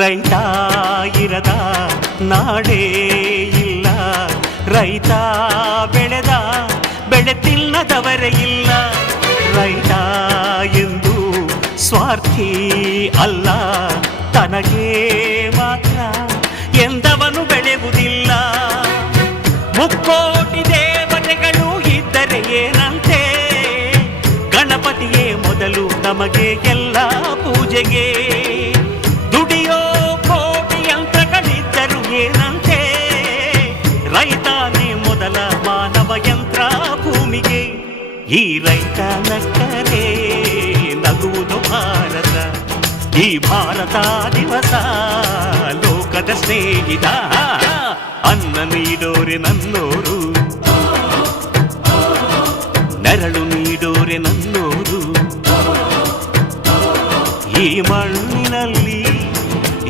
ರೈತ ಇರದ ನಾಡೇ ಇಲ್ಲ, ರೈತ ಬೆಳೆದ ಬೆಳೆ ತಿನ್ನದವರೇ ಇಲ್ಲ. ರೈತ ಎಂದು ಸ್ವಾರ್ಥಿ ಅಲ್ಲ, ತನಗೆ ಮಾತ್ರ ಎಂದವನು ಬೆಳೆಯುವುದಿಲ್ಲ. ಮುಕ್ಕೋಟಿ ದೇವತೆಗಳು ಇದ್ದರೆ ಏನಂತೆ, ಗಣಪತಿಯೇ ಮೊದಲು ನಮಗೆ ಎಲ್ಲ ಪೂಜೆಗೆ. ದುಡಿಯೋ ಕೋಟಿ ಯಂತ್ರಗಳಿದ್ದರು ಏನಂತೆ, ರೈತಾನೇ ಮೊದಲ ಮಾನವ ಯಂತ್ರ ಭೂಮಿಗೆ. ಈ ರೈತ ನಕ್ಕರೆ ನಗುವುದು ಭಾರತ, ಈ ಭಾರತ ದಿವಸ ಲೋಕದ ಸ್ನೇಹಿತ. ಅನ್ನ ನೀಡೋರೆ ನನ್ನೋರು,